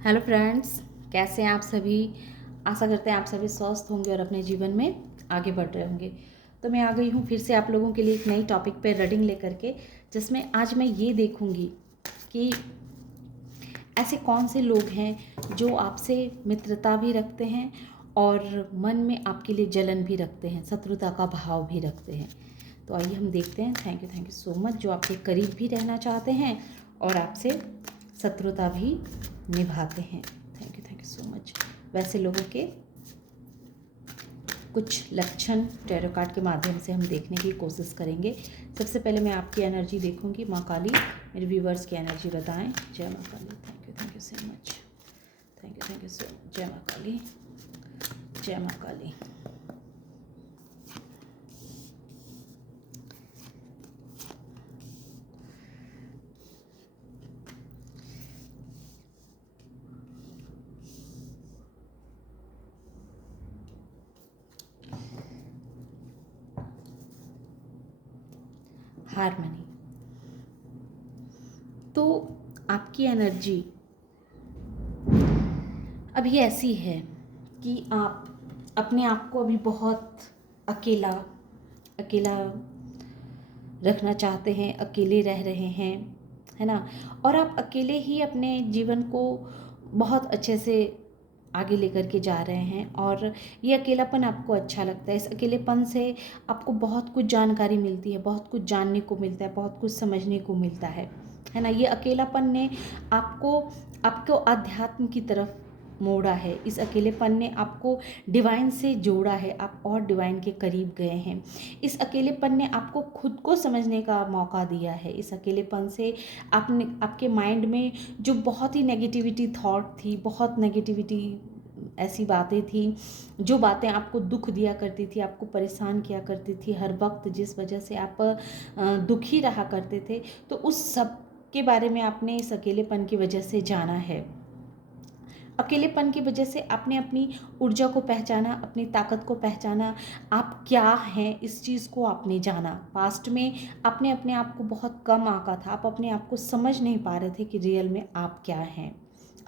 Hello friends, कैसे हैं आप सभी। आशा करते हैं आप सभी स्वस्थ होंगे और अपने जीवन में आगे बढ़ रहे होंगे। तो मैं आ गई हूँ फिर से आप लोगों के लिए एक नई टॉपिक पे रीडिंग लेकर के, जिसमें आज मैं ये देखूँगी कि ऐसे कौन से लोग हैं जो आपसे मित्रता भी रखते हैं और मन में आपके लिए जलन भी रखते हैं, शत्रुता का भाव भी रखते हैं। तो आइए हम देखते हैं। थैंक यू सो मच, जो आपके करीब भी रहना चाहते हैं और आपसे शत्रुता भी निभाते हैं। Thank you so much. वैसे लोगों के कुछ लक्षण टैरो कार्ड के माध्यम से हम देखने की कोशिश करेंगे। सबसे पहले मैं आपकी एनर्जी देखूंगी। माँ काली मेरे व्यूवर्स की एनर्जी बताएं। जय माँ Kali. Thank you so much. Thank you so much. जय माँ काली, जय माँ काली। हारमनी। तो आपकी एनर्जी अभी ऐसी है कि आप अपने आप को अभी बहुत अकेला अकेला रखना चाहते हैं, अकेले रह रहे हैं, है ना। और आप अकेले ही अपने जीवन को बहुत अच्छे से आगे लेकर के जा रहे हैं और ये अकेलापन आपको अच्छा लगता है। इस अकेलेपन से आपको बहुत कुछ जानकारी मिलती है, बहुत कुछ जानने को मिलता है, बहुत कुछ समझने को मिलता है ना। ये अकेलापन ने आपको आपको अध्यात्म की तरफ मोड़ा है। इस अकेलेपन ने आपको डिवाइन से जोड़ा है, आप और डिवाइन के करीब गए हैं। इस अकेलेपन ने आपको खुद को समझने का मौका दिया है। इस अकेलेपन से आपने आपके माइंड में जो बहुत ही नेगेटिविटी थॉट थी, बहुत नेगेटिविटी ऐसी बातें थी, जो बातें आपको दुख दिया करती थी, आपको परेशान किया करती थी हर वक्त, जिस वजह से आप दुखी रहा करते थे, तो उस सब के बारे में आपने इस अकेलेपन की वजह से जाना है। अकेलेपन की वजह से आपने अपनी ऊर्जा को पहचाना, अपनी ताकत को पहचाना, आप क्या हैं इस चीज़ को आपने जाना। पास्ट में आपने अपने आप को बहुत कम आंका था, आप अपने आप को समझ नहीं पा रहे थे कि रियल में आप क्या हैं,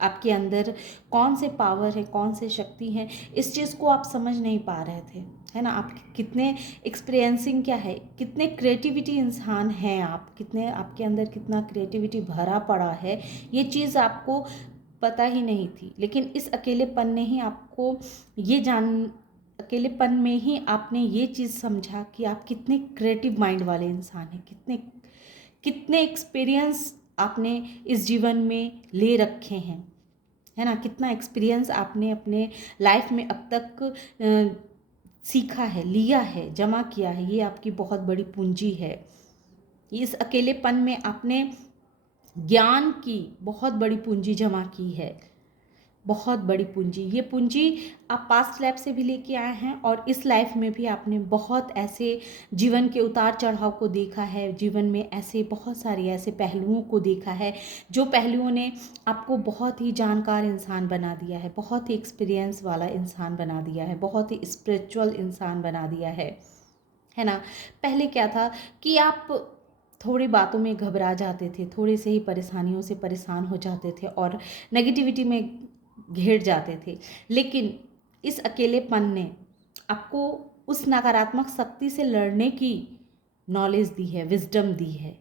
आपके अंदर कौन से पावर है, कौन से शक्ति हैं, इस चीज़ को आप समझ नहीं पा रहे थे, है ना। आप कितने एक्सपीरियंसिंग क्या है, कितने क्रिएटिविटी इंसान हैं आप, कितने आपके अंदर कितना क्रिएटिविटी भरा पड़ा है, ये चीज़ आपको पता ही नहीं थी। लेकिन इस अकेलेपन ने ही आपको ये अकेलेपन में ही आपने ये चीज़ समझा कि आप कितने क्रिएटिव माइंड वाले इंसान हैं, कितने कितने एक्सपीरियंस आपने इस जीवन में ले रखे हैं, है ना। कितना एक्सपीरियंस आपने अपने लाइफ में अब तक सीखा है, लिया है, जमा किया है। ये आपकी बहुत बड़ी पूंजी है। इस अकेलेपन में आपने ज्ञान की बहुत बड़ी पूंजी जमा की है, बहुत बड़ी पूंजी। ये पूंजी आप पास्ट लाइफ से भी लेके आए हैं और इस लाइफ में भी आपने बहुत ऐसे जीवन के उतार चढ़ाव को देखा है, जीवन में ऐसे बहुत सारे ऐसे पहलुओं को देखा है जो पहलुओं ने आपको बहुत ही जानकार इंसान बना दिया है, बहुत ही एक्सपीरियंस वाला इंसान बना दिया है, बहुत ही स्पिरिचुअल इंसान बना दिया है ना। पहले क्या था कि आप थोड़ी बातों में घबरा जाते थे, थोड़ी से ही परेशानियों से परेशान हो जाते थे और नेगेटिविटी में घिर जाते थे। लेकिन इस अकेलेपन ने आपको उस नकारात्मक शक्ति से लड़ने की नॉलेज दी है, विजडम दी है।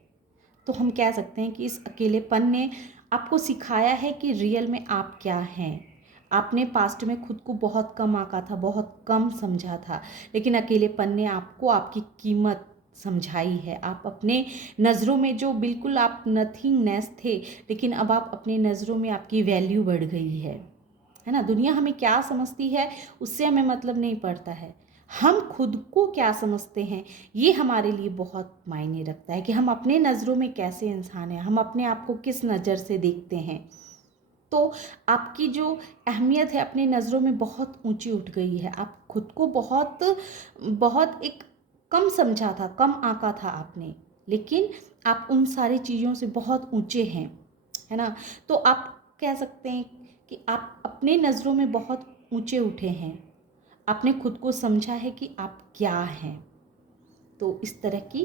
तो हम कह सकते हैं कि इस अकेलेपन ने आपको सिखाया है कि रियल में आप क्या हैं। आपने पास्ट में खुद को बहुत कम आंका था, बहुत कम समझा था, लेकिन अकेलेपन ने आपको आपकी कीमत समझाई है। आप अपने नज़रों में जो बिल्कुल आप नथिंगनेस थे, लेकिन अब आप अपने नज़रों में आपकी वैल्यू बढ़ गई है ना। दुनिया हमें क्या समझती है उससे हमें मतलब नहीं पड़ता है, हम खुद को क्या समझते हैं ये हमारे लिए बहुत मायने रखता है कि हम अपने नज़रों में कैसे इंसान हैं, हम अपने आप को किस नज़र से देखते हैं। तो आपकी जो अहमियत है अपने नज़रों में बहुत ऊंची उठ गई है। आप खुद को बहुत बहुत एक कम समझा था, कम आंका था आपने, लेकिन आप उन सारी चीज़ों से बहुत ऊंचे हैं, है ना। तो आप कह सकते हैं कि आप अपने नज़रों में बहुत ऊंचे उठे हैं, आपने खुद को समझा है कि आप क्या हैं। तो इस तरह की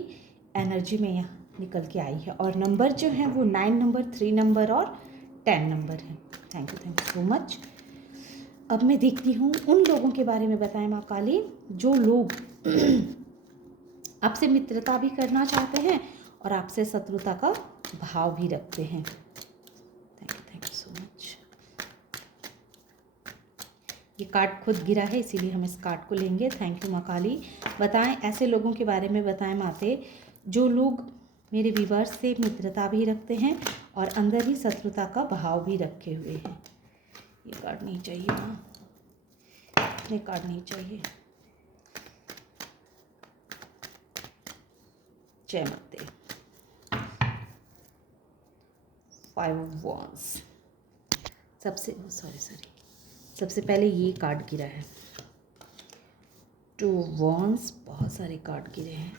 एनर्जी में यहाँ निकल के आई है और नंबर जो है वो 9 नंबर, 3 नंबर और 10 नंबर है। Thank you so much. अब मैं देखती हूँ उन लोगों के बारे में बताएं माँ काली जो लोग आपसे मित्रता भी करना चाहते हैं और आपसे शत्रुता का भाव भी रखते हैं। Thank you so much. ये कार्ड खुद गिरा है इसीलिए हम इस कार्ड को लेंगे। थैंक यू माँ काली। बताएं ऐसे लोगों के बारे में, बताएं माते जो लोग मेरे व्यूअर्स से मित्रता भी रखते हैं और अंदर ही शत्रुता का भाव भी रखे हुए हैं। ये कार्ड नहीं चाहिए माँ, ये कार्ड नहीं चाहिए। जय माते। 5 of Wands। सबसे पहले ये कार्ड गिरा है 2 of Wands। बहुत सारे कार्ड गिरे हैं।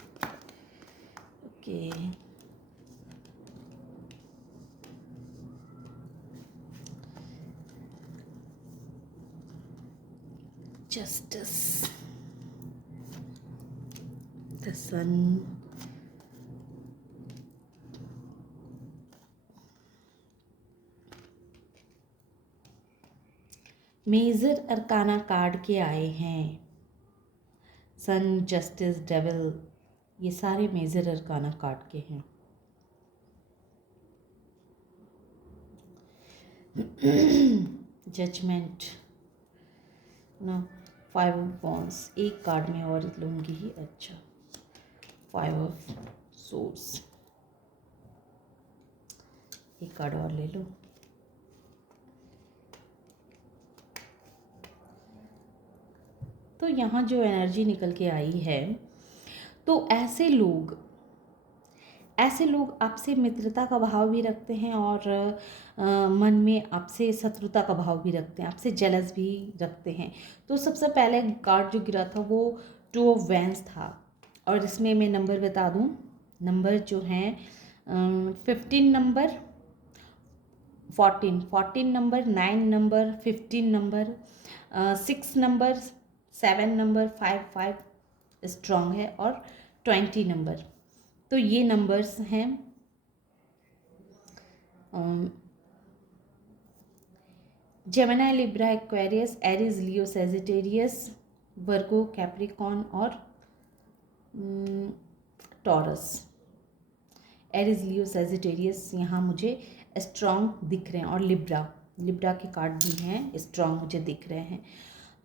Okay, justice, the sun, major arcana card के आए हैं। सन, जस्टिस, डेविल, ये सारे मेजर अरकाना कार्ड के हैं। जजमेंट ना, 5 ऑफ वॉन्ड्स। एक कार्ड में और लूँगी ही। अच्छा, 5 ऑफ सोर्ड्स। एक कार्ड और ले लो। तो यहाँ जो एनर्जी निकल के आई है, तो ऐसे लोग आपसे मित्रता का भाव भी रखते हैं और मन में आपसे शत्रुता का भाव भी रखते हैं, आपसे जेलस भी रखते हैं। तो सबसे पहले कार्ड जो गिरा था वो 2 ऑफ वैंस था और इसमें मैं नंबर बता दूं। नंबर जो हैं 15 number, 14 number, 9 number, 15 number, 6 number, 7 number, 5 strong है और 20 नंबर। तो ये नंबर्स हैं जेमिनी, लिब्रा, एक्वेरियस, एरीज, लियो, सेजिटेरियस, वर्गो, कैप्रिकॉन और टॉरस। एरीज, लियो, सेजिटेरियस यहाँ मुझे स्ट्रॉन्ग दिख रहे हैं और लिब्रा के कार्ड भी हैं, स्ट्रॉन्ग मुझे दिख रहे हैं।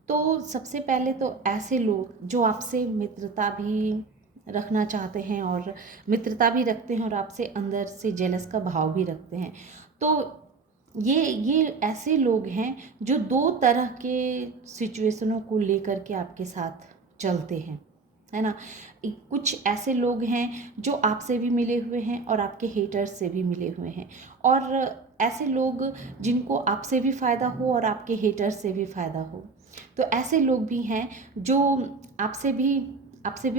तो सबसे पहले तो ऐसे लोग जो आपसे मित्रता भी रखना चाहते हैं और मित्रता भी रखते हैं और आपसे अंदर से जेलस का भाव भी रखते हैं, तो ये ऐसे लोग हैं जो 2 तरह के सिचुएशनों को लेकर के आपके साथ चलते हैं, है ना। कुछ ऐसे लोग हैं जो आपसे भी मिले हुए हैं और आपके हेटर्स से भी मिले हुए हैं, और ऐसे लोग जिनको आपसे भी फ़ायदा हो और आपके हेटर्स से भी फ़ायदा हो। तो ऐसे लोग भी हैं जो आपसे भी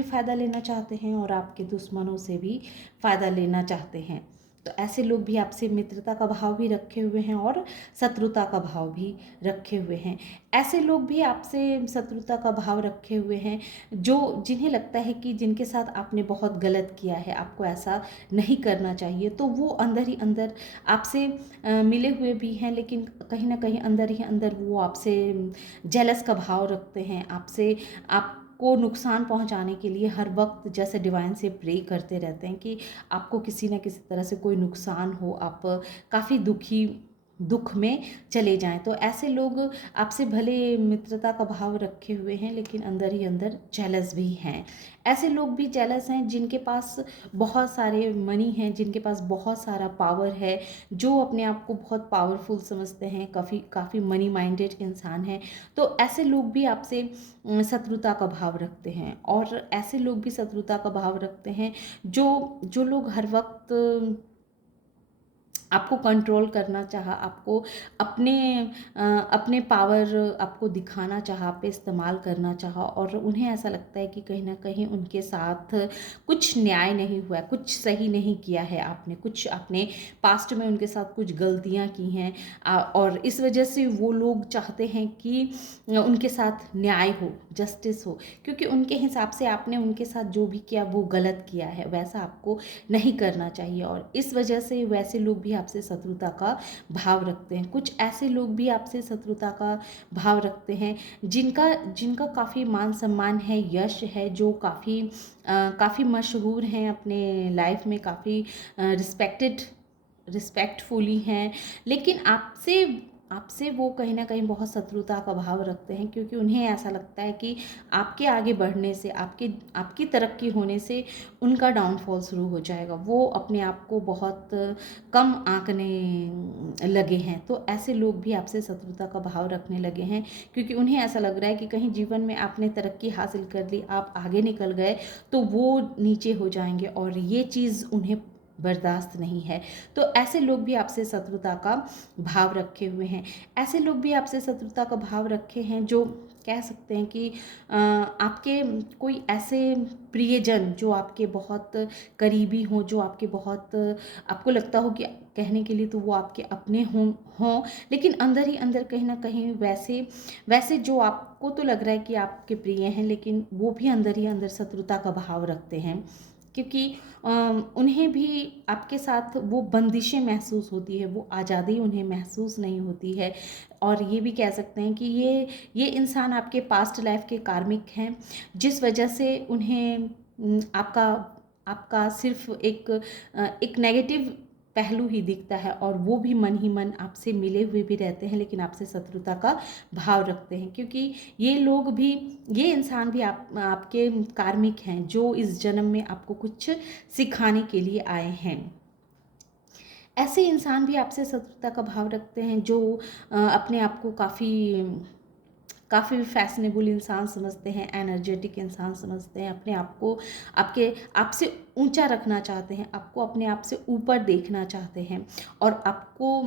फ़ायदा लेना चाहते हैं और आपके दुश्मनों से भी फ़ायदा लेना चाहते हैं। तो ऐसे लोग भी आपसे मित्रता का भाव भी रखे हुए हैं और शत्रुता का भाव भी रखे हुए हैं। ऐसे लोग भी आपसे शत्रुता का भाव रखे हुए हैं जो जिन्हें लगता है कि जिनके साथ आपने बहुत गलत किया है, आपको ऐसा नहीं करना चाहिए, तो वो अंदर ही अंदर आपसे मिले हुए भी हैं, लेकिन कहीं ना कहीं अंदर ही अंदर वो आपसे जेलस का भाव रखते हैं। आपको नुकसान पहुंचाने के लिए हर वक्त जैसे डिवाइन से प्रे करते रहते हैं कि आपको किसी न किसी तरह से कोई नुकसान हो, आप काफ़ी दुख में चले जाएं। तो ऐसे लोग आपसे भले मित्रता का भाव रखे हुए हैं लेकिन अंदर ही अंदर जेलस भी हैं। ऐसे लोग भी जेलस हैं जिनके पास बहुत सारे मनी हैं, जिनके पास बहुत सारा पावर है, जो अपने आप को बहुत पावरफुल समझते हैं, काफ़ी मनी माइंडेड इंसान हैं। तो ऐसे लोग भी आपसे शत्रुता का भाव रखते हैं, और ऐसे लोग भी शत्रुता का भाव रखते हैं जो लोग हर वक्त आपको कंट्रोल करना चाहा, आपको अपने पावर आपको दिखाना चाहा, आप पे इस्तेमाल करना चाहा, और उन्हें ऐसा लगता है कि कहीं ना कहीं उनके साथ कुछ न्याय नहीं हुआ है, कुछ सही नहीं किया है आपने, कुछ आपने पास्ट में उनके साथ कुछ गलतियां की हैं, और इस वजह से वो लोग चाहते हैं कि उनके साथ न्याय हो, जस्टिस हो, क्योंकि उनके हिसाब से आपने उनके साथ जो भी किया वो गलत किया है, वैसा आपको नहीं करना चाहिए। और इस वजह से वैसे लोग भी आपसे शत्रुता का भाव रखते हैं। कुछ ऐसे लोग भी आपसे शत्रुता का भाव रखते हैं जिनका जिनका काफ़ी मान सम्मान है, यश है, जो काफ़ी मशहूर हैं अपने लाइफ में, काफ़ी रिस्पेक्टफुली हैं, लेकिन आपसे आपसे वो कहीं ना कहीं बहुत शत्रुता का भाव रखते हैं, क्योंकि उन्हें ऐसा लगता है कि आपके आगे बढ़ने से, आपकी तरक्की होने से उनका डाउनफॉल शुरू हो जाएगा। वो अपने आप को बहुत कम आंकने लगे हैं। तो ऐसे लोग भी आपसे शत्रुता का भाव रखने लगे हैं, क्योंकि उन्हें ऐसा लग रहा है कि कहीं जीवन में आपने तरक्की हासिल कर ली, आप आगे निकल गए, तो वो नीचे हो जाएंगे, और ये चीज़ उन्हें बर्दाश्त नहीं है। तो ऐसे लोग भी आपसे शत्रुता का भाव रखे हुए हैं। ऐसे लोग भी आपसे शत्रुता का भाव रखे हैं जो कह सकते हैं कि आपके कोई ऐसे प्रियजन जो आपके बहुत करीबी हों, जो आपके बहुत आपको लगता हो कि कहने के लिए तो वो आपके अपने हों, लेकिन अंदर ही अंदर कहीं ना कहीं वैसे जो आपको तो लग रहा है कि आपके प्रिय हैं, लेकिन वो भी अंदर ही अंदर शत्रुता का भाव रखते हैं, क्योंकि उन्हें भी आपके साथ वो बंदिशें महसूस होती है, वो आज़ादी उन्हें महसूस नहीं होती है। और ये भी कह सकते हैं कि ये इंसान आपके पास्ट लाइफ के कार्मिक हैं, जिस वजह से उन्हें आपका आपका सिर्फ एक नेगेटिव पहलू ही दिखता है, और वो भी मन ही मन आपसे मिले हुए भी रहते हैं, लेकिन आपसे शत्रुता का भाव रखते हैं, क्योंकि ये इंसान भी आपके कार्मिक हैं, जो इस जन्म में आपको कुछ सिखाने के लिए आए हैं। ऐसे इंसान भी आपसे शत्रुता का भाव रखते हैं जो अपने आप को काफ़ी फैशनेबल इंसान समझते हैं, एनर्जेटिक इंसान समझते हैं, अपने आप को आपसे ऊंचा रखना चाहते हैं, आपको अपने आप से ऊपर देखना चाहते हैं, और आपको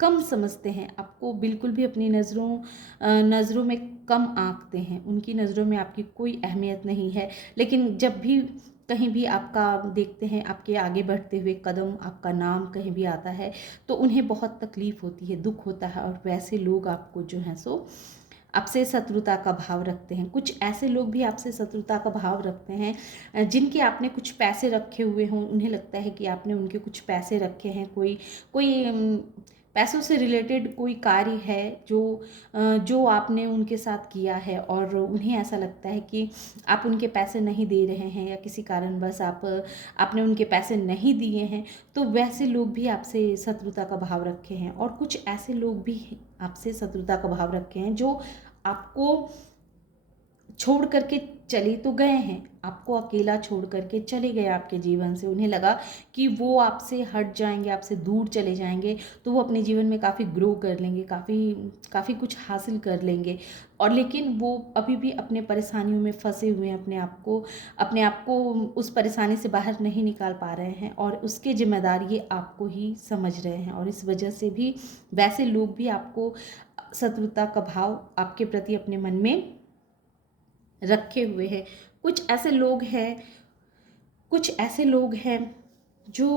कम समझते हैं, आपको बिल्कुल भी अपनी नज़रों में कम आंकते हैं। उनकी नज़रों में आपकी कोई अहमियत नहीं है, लेकिन जब भी कहीं भी आपका देखते हैं, आपके आगे बढ़ते हुए कदम, आपका नाम कहीं भी आता है, तो उन्हें बहुत तकलीफ़ होती है, दुख होता है, और वैसे लोग आपको जो हैं सो आपसे शत्रुता का भाव रखते हैं। कुछ ऐसे लोग भी आपसे शत्रुता का भाव रखते हैं जिनके आपने कुछ पैसे रखे हुए हों, उन्हें लगता है कि आपने उनके कुछ पैसे रखे हैं, कोई कोई पैसों से रिलेटेड कोई कार्य है जो आपने उनके साथ किया है, और उन्हें ऐसा लगता है कि आप उनके पैसे नहीं दे रहे हैं, या किसी कारणवश आपने उनके पैसे नहीं दिए हैं, तो वैसे लोग भी आपसे शत्रुता का भाव रखे हैं। और कुछ ऐसे लोग भी आपसे शत्रुता का भाव रखे हैं जो आपको छोड़ करके चले तो गए हैं, आपको अकेला छोड़ करके चले गए आपके जीवन से। उन्हें लगा कि वो आपसे हट जाएंगे, आपसे दूर चले जाएंगे, तो वो अपने जीवन में काफ़ी ग्रो कर लेंगे, काफ़ी कुछ हासिल कर लेंगे, और लेकिन वो अभी भी अपने परेशानियों में फंसे हुए हैं, अपने आप को उस परेशानी से बाहर नहीं निकाल पा रहे हैं, और उसके जिम्मेदार ये आपको ही समझ रहे हैं, और इस वजह से भी वैसे लोग भी आपको शत्रुता का भाव आपके प्रति अपने मन में रखे हुए हैं। कुछ ऐसे लोग हैं जो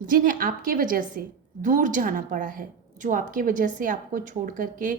जिन्हें आपके वजह से दूर जाना पड़ा है, जो आपके वजह से आपको छोड़ करके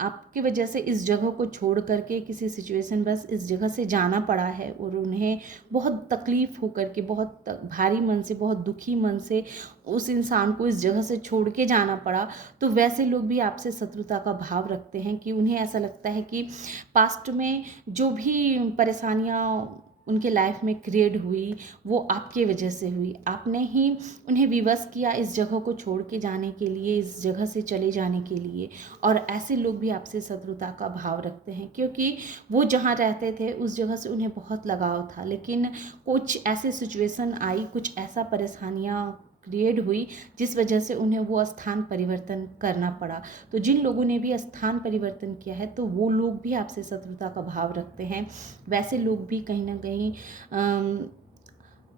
आपकी वजह से इस जगह को छोड़ करके किसी सिचुएशन बस इस जगह से जाना पड़ा है, और उन्हें बहुत तकलीफ़ होकर के, बहुत भारी मन से, बहुत दुखी मन से उस इंसान को इस जगह से छोड़ के जाना पड़ा। तो वैसे लोग भी आपसे शत्रुता का भाव रखते हैं, कि उन्हें ऐसा लगता है कि पास्ट में जो भी परेशानियाँ उनके लाइफ में क्रिएट हुई, वो आपके वजह से हुई। आपने ही उन्हें विवश किया इस जगह को छोड़ के जाने के लिए, इस जगह से चले जाने के लिए। और ऐसे लोग भी आपसे शत्रुता का भाव रखते हैं, क्योंकि वो जहाँ रहते थे उस जगह से उन्हें बहुत लगाव था, लेकिन कुछ ऐसी सिचुएशन आई, कुछ ऐसा परेशानियाँ क्रिएट हुई, जिस वजह से उन्हें वो स्थान परिवर्तन करना पड़ा। तो जिन लोगों ने भी स्थान परिवर्तन किया है, तो वो लोग भी आपसे शत्रुता का भाव रखते हैं। वैसे लोग भी कहीं ना कहीं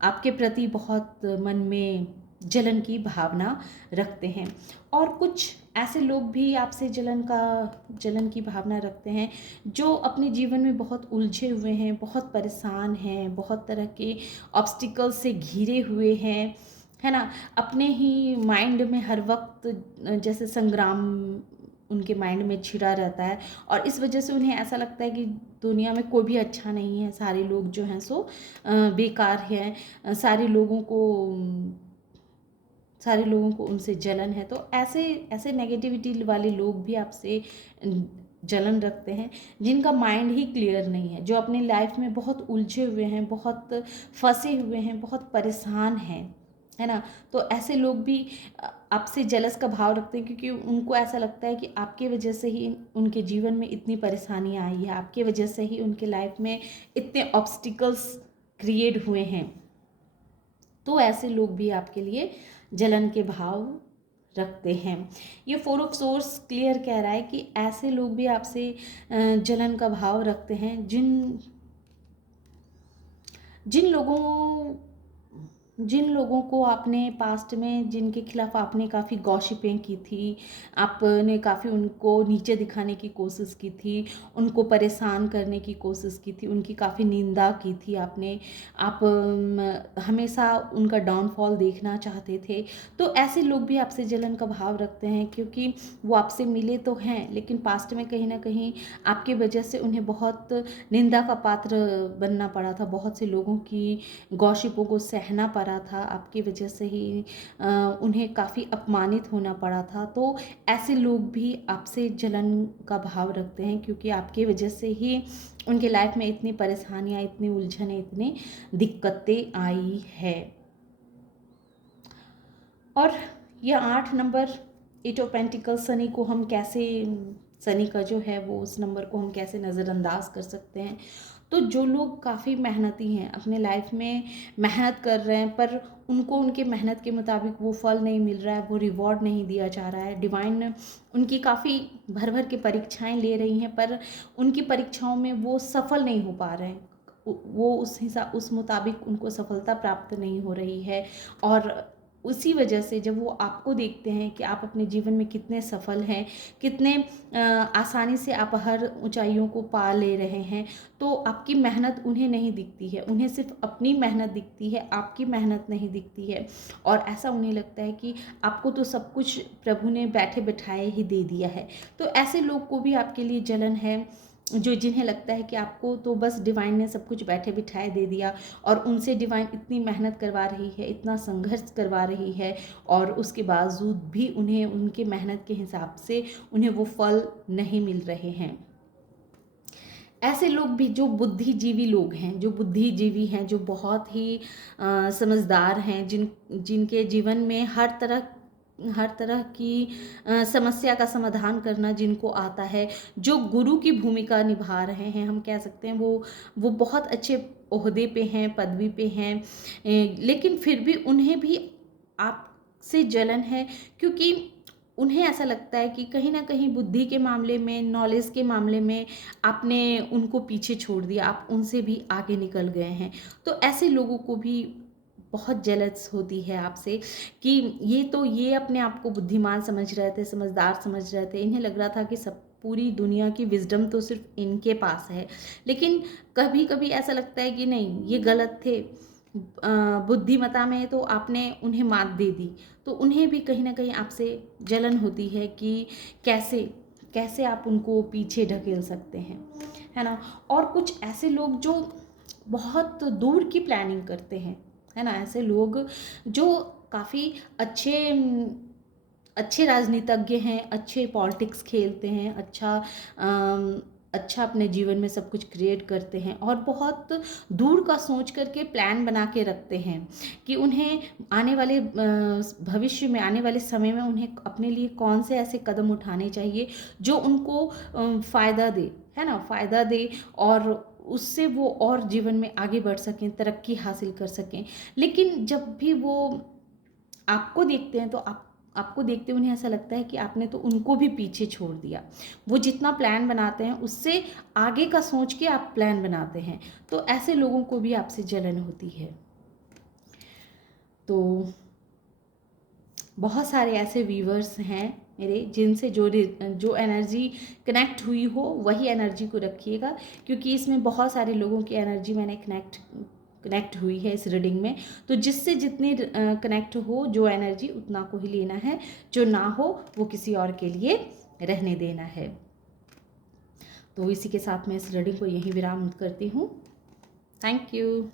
आपके प्रति बहुत मन में जलन की भावना रखते हैं। और कुछ ऐसे लोग भी आपसे जलन की भावना रखते हैं जो अपने जीवन में बहुत उलझे हुए हैं, बहुत परेशान हैं, बहुत तरह के ऑब्स्टिकल से घिरे हुए हैं, है ना। अपने ही माइंड में हर वक्त जैसे संग्राम उनके माइंड में छिड़ा रहता है, और इस वजह से उन्हें ऐसा लगता है कि दुनिया में कोई भी अच्छा नहीं है, सारे लोग जो हैं सो बेकार हैं, सारे लोगों को सारे लोगों को उनसे जलन है। तो ऐसे ऐसे नेगेटिविटी वाले लोग भी आपसे जलन रखते हैं, जिनका माइंड ही क्लियर नहीं है, जो अपनी लाइफ में बहुत उलझे हुए हैं, बहुत फंसे हुए हैं, बहुत परेशान हैं, है ना। तो ऐसे लोग भी आपसे जलस का भाव रखते हैं, क्योंकि उनको ऐसा लगता है कि आपके वजह से ही उनके जीवन में इतनी परेशानियाँ आई है, आपके वजह से ही उनके लाइफ में इतने ऑब्स्टिकल्स क्रिएट हुए हैं। तो ऐसे लोग भी आपके लिए जलन के भाव रखते हैं। ये 4 ऑफ सोर्स क्लियर कह रहा है कि ऐसे लोग भी आपसे जलन का भाव रखते हैं, जिन लोगों को आपने पास्ट में, जिनके खिलाफ आपने काफ़ी गॉसिपिंग की थी, आपने काफ़ी उनको नीचे दिखाने की कोशिश की थी, उनको परेशान करने की कोशिश की थी, उनकी काफ़ी निंदा की थी आपने, आप हमेशा उनका डाउनफॉल देखना चाहते थे। तो ऐसे लोग भी आपसे जलन का भाव रखते हैं, क्योंकि वो आपसे मिले तो हैं, लेकिन पास्ट में कहीं ना कहीं आपके वजह से उन्हें बहुत निंदा का पात्र बनना पड़ा था, बहुत से लोगों की गॉसिपों को सहना पड़ा था, आपकी वजह से ही उन्हें काफ़ी अपमानित होना पड़ा था। तो ऐसे लोग भी आपसे जलन का भाव रखते हैं, क्योंकि आपकी वजह से ही उनके लाइफ में इतनी परेशानियाँ, इतनी उलझनें, इतनी दिक्कतें आई है। और यह 8 नंबर 8 ऑफ पेंटिकल्स, शनि को हम कैसे, शनि का जो है वो, उस नंबर को हम कैसे नज़रअंदाज कर सकते हैं। तो जो लोग काफ़ी मेहनती हैं, अपने लाइफ में मेहनत कर रहे हैं, पर उनको उनके मेहनत के मुताबिक वो फल नहीं मिल रहा है, वो रिवॉर्ड नहीं दिया जा रहा है, डिवाइन उनकी काफ़ी भर भर के परीक्षाएं ले रही हैं, पर उनकी परीक्षाओं में वो सफल नहीं हो पा रहे हैं, वो उस मुताबिक उनको सफलता प्राप्त नहीं हो रही है। और उसी वजह से जब वो आपको देखते हैं कि आप अपने जीवन में कितने सफल हैं, कितने आसानी से आप हर ऊंचाइयों को पा ले रहे हैं, तो आपकी मेहनत उन्हें नहीं दिखती है, उन्हें सिर्फ अपनी मेहनत दिखती है, आपकी मेहनत नहीं दिखती है। और ऐसा उन्हें लगता है कि आपको तो सब कुछ प्रभु ने बैठे बैठाए ही दे दिया है। तो ऐसे लोग को भी आपके लिए जलन है, जिन्हें लगता है कि आपको तो बस डिवाइन ने सब कुछ बैठे बिठाए दे दिया, और उनसे डिवाइन इतनी मेहनत करवा रही है, इतना संघर्ष करवा रही है, और उसके बावजूद भी उन्हें उनके मेहनत के हिसाब से उन्हें वो फल नहीं मिल रहे हैं। ऐसे लोग भी जो बुद्धिजीवी लोग हैं, जो बहुत ही समझदार हैं, जिनके जीवन में हर तरह की समस्या का समाधान करना जिनको आता है, जो गुरु की भूमिका निभा रहे हैं, हम कह सकते हैं वो बहुत अच्छे ओहदे पे हैं, पदवी पे हैं, लेकिन फिर भी उन्हें भी आपसे जलन है, क्योंकि उन्हें ऐसा लगता है कि कहीं ना कहीं बुद्धि के मामले में, नॉलेज के मामले में आपने उनको पीछे छोड़ दिया, आप उनसे भी आगे निकल गए हैं। तो ऐसे लोगों को भी बहुत जलस होती है आपसे, कि ये अपने आप को बुद्धिमान समझ रहे थे, समझदार समझ रहे थे, इन्हें लग रहा था कि सब पूरी दुनिया की विजडम तो सिर्फ इनके पास है। लेकिन कभी कभी ऐसा लगता है कि नहीं, ये गलत थे, बुद्धिमता में तो आपने उन्हें मात दे दी। तो उन्हें भी कहीं ना कहीं आपसे जलन होती है कि कैसे कैसे आप उनको पीछे ढकेल सकते हैं, है ना। और कुछ ऐसे लोग जो बहुत दूर की प्लानिंग करते हैं, है ना, ऐसे लोग जो काफ़ी अच्छे राजनीतिज्ञ हैं, अच्छे पॉलिटिक्स खेलते हैं, अच्छा अपने जीवन में सब कुछ क्रिएट करते हैं, और बहुत दूर का सोच करके प्लान बना के रखते हैं कि उन्हें आने वाले भविष्य में, आने वाले समय में उन्हें अपने लिए कौन से ऐसे कदम उठाने चाहिए जो उनको फ़ायदा दे, है ना, फ़ायदा दे, और उससे वो और जीवन में आगे बढ़ सकें, तरक्की हासिल कर सकें। लेकिन जब भी वो आपको देखते हैं, तो आपको देखते उन्हें ऐसा लगता है कि आपने तो उनको भी पीछे छोड़ दिया। वो जितना प्लान बनाते हैं उससे आगे का सोच के आप प्लान बनाते हैं। तो ऐसे लोगों को भी आपसे जलन होती है। तो बहुत सारे ऐसे व्यूवर्स हैं मेरे, जिनसे जो एनर्जी कनेक्ट हुई हो वही एनर्जी को रखिएगा, क्योंकि इसमें बहुत सारे लोगों की एनर्जी मैंने कनेक्ट हुई है इस रीडिंग में। तो जिससे जितनी कनेक्ट हो जो एनर्जी, उतना को ही लेना है, जो ना हो वो किसी और के लिए रहने देना है। तो इसी के साथ मैं इस रीडिंग को यहीं विराम करती हूँ। Thank you.